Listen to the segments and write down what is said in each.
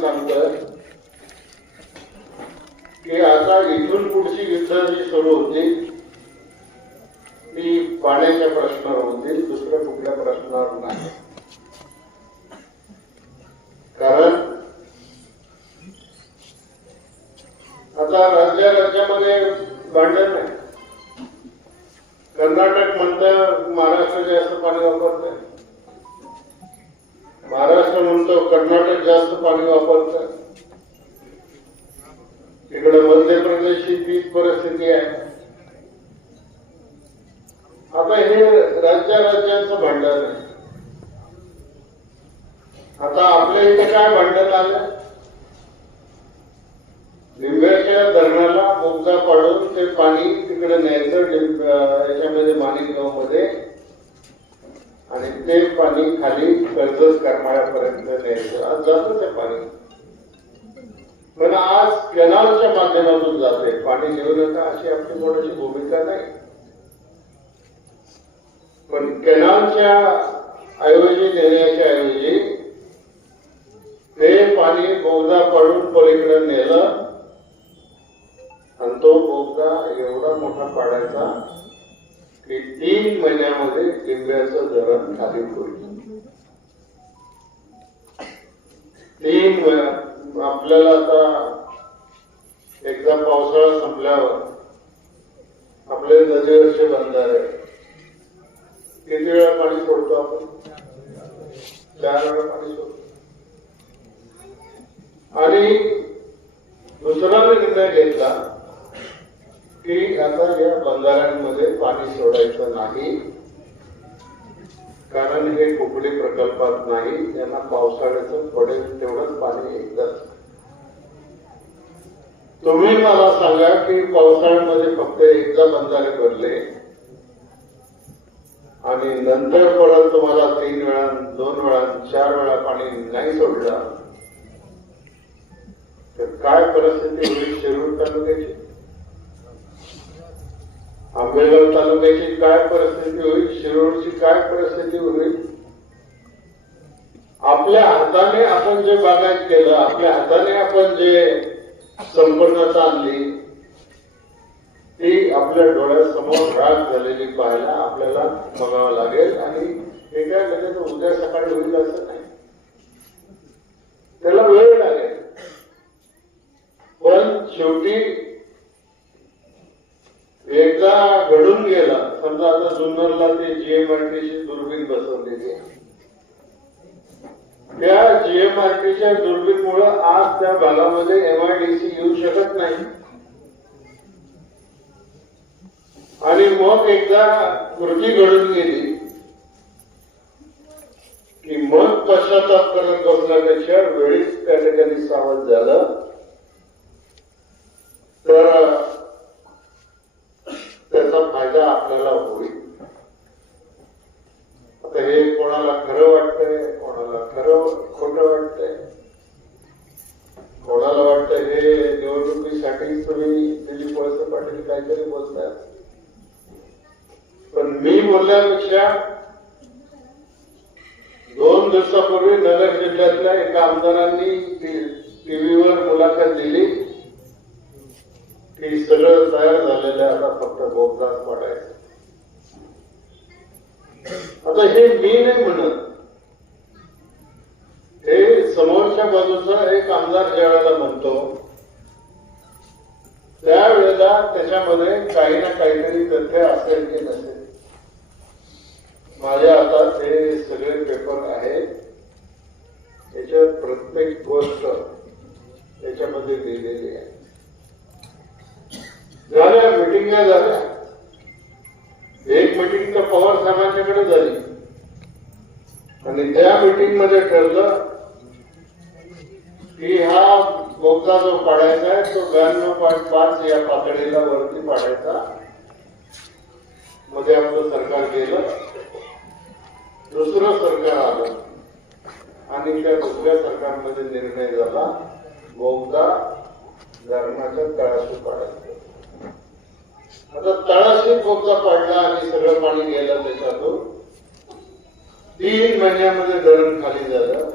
सांगतोय की आता इथून पुढची युद्ध जी सुरू होती ती पाण्याच्या प्रश्नावर होती दुसऱ्या कुठल्या प्रश्नावर नाही. कारण आता राज्या राज्यामध्ये भांडण नाही कर्नाटक म्हणतं महाराष्ट्र जास्त पाणी वापरतंय महाराष्ट्र म्हणतो कर्नाटक जास्त पाणी वापरत इकडे मध्य प्रदेश ही तीच परिस्थिती आहे. आता हे राज्या राज्यांचं भांडण आहे. आता आपल्या इथे काय भांडण आलं? लिंब्याच्या धरणाला बोगदा पाडून ते पाणी तिकडे न्यायचं लिंब- याच्यामध्ये माणिकगावमध्ये आणि ते पाणी खाली कर्जत करमाळ्यापर्यंत न्यायचं. आज जातं ते पाणी. पण आज कॅनॉलच्या माध्यमातून जाते पाणी देऊ नका अशी आपली कोणाची भूमिका नाही. पण कॅनलच्या ऐवजी नेण्याच्या ऐवजी ते पाणी बोगदा पाडून पलीकडे नेलं आणि तो बोगदा एवढा मोठा पाडायचा ते तीन महिन्यामध्ये लिंब्याचं धरण खाली होईल. तीन आपल्याला आता एकदा पावसाळा संपल्यावर आपले नदीवरचे बंधारे किती वेळा पाणी सोडतो आपण? चार वेळा पाणी सोडतो. आणि दुसरा निर्णय घेतला की आता या बंधाऱ्यांमध्ये पाणी सोडायचं नाही. कारण हे कुकडी प्रकल्पात नाही त्यांना पावसाळ्याचं पडेल तेवढंच पाणी येतच तुम्ही मला सांगा की पावसाळ्यामध्ये फक्त एकदा बंधारे भरले आणि नंतर परत तुम्हाला तीन वेळा दोन वेळा चार वेळा पाणी नाही सोडलं तर काय परिस्थिती होईल? शिरूर तालुक्याची? आंबेगाव तालुक्याची काय परिस्थिती होईल? शिरोडची काय परिस्थिती होईल? आपल्या हाताने आपण जे बागायत केलं आपल्या हाताने आपण जे संपन्नता आणली ती आपल्या डोळ्यासमोर राग झालेली पाहायला आपल्याला बघावं लागेल आणि हे काय लगेच उद्या सकाळी होईल असं नाही. त्याला वेळ लागेल. पण शेवटी एकदा घडून गेला समजा आता जुन्नरला ते जीएमआरटीची दुर्बीण बसवलेली त्या जीएमआरटीच्या दुर्बीणमुळे आज त्या भागामध्ये एमआयडीसी येऊ शकत नाही. आणि मग एकदा कृती घडून गेली की मग पश्चाताप करत बसल्यापेक्षा वेळीच त्या ठिकाणी सावध झालं. तर त्याचा फायदा आपल्याला होईल. आता हे कोणाला खरं वाटतंय कोणाला खरं खोट वाटतंय? कोणाला वाटतं हे निवडणुकीसाठी तुम्ही दिलीप वळसे पाटील काहीतरी बोलतात पण मी बोलल्यापेक्षा दोन दिवसापूर्वी नगर जिल्ह्यातल्या एका आमदारांनी टीव्हीवर मुलाखत दिली. की सगळं तयार झालेलं आहे, आता फक्त गोपदास पाडायचं. आता हे मी नाही म्हणत. हे समोरच्या बाजूचा एक आमदार ज्या वेळेला म्हणतो त्यावेळेला त्याच्यामध्ये काही ना काहीतरी तथ्य असेल की नसेल माझ्या हातात हे सगळे पेपर आहेत. याच्यात प्रत्येक गोष्ट त्याच्यामध्ये लिहिलेली आहे. झाल्या मिटिंगा झाल्या एक मिटिंग तर पवार साहेबांच्याकडे झाली. आणि त्या मिटिंगमध्ये ठरलं की हा बोगदा जो पाडायचा आहे तो ब्याण्णव पॉईंट पाच या पातळीला वरती पाडायचा. मध्ये आपलं सरकार गेलं. दुसरं सरकार आलं. आणि त्या दुसऱ्या सरकारमध्ये निर्णय झाला बोगदा धरणाच्या तळाशी पाडायचा. आता तळाशी बोगदा पाडला आणि सगळं पाणी गेलं त्याच्यातून. तीन महिन्यामध्ये धरण खाली झालं.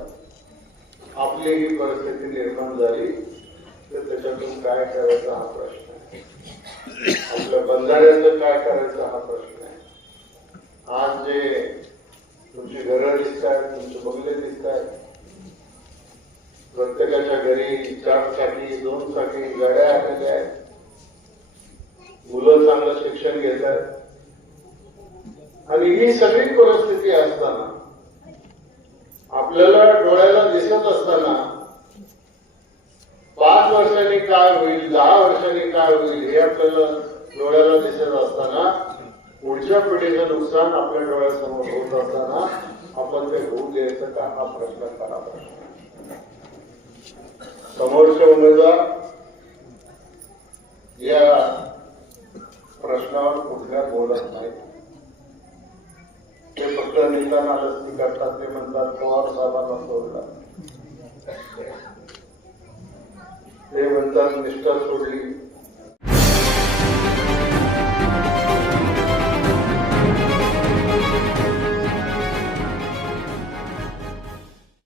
आपली ही परिस्थिती निर्माण झाली. तर त्याच्यातून काय करायचा हा प्रश्न आहे. आपल्या बंधाऱ्याचं काय करायचं हा प्रश्न आहे. आज जे तुमची घरं दिसत आहेत तुमचे बंगले दिसत आहेत प्रत्येकाच्या घरी चार चाकी दोन चाकी गाड्या आलेल्या आहेत. मुलं चांगलं शिक्षण घेत आहेत. आणि ही सगळी परिस्थिती असताना आपल्याला डोळ्याला दिसत असताना पाच वर्षांनी काय होईल दहा वर्षांनी काय होईल हे आपल्याला डोळ्याला दिसत असताना पुढच्या पिढीचं नुकसान आपल्या डोळ्यासमोर होत असताना आपण ते होऊ द्यायचं का? हा प्रश्न खरा प्रश्न समोरचे उमेदवार या प्रश्नावर कुठल्या बोलत नाही ते फक्त आलस्ती करतात ते म्हणतात पवार साहेबांना सोडला. ते म्हणतात निष्ठा सोडली.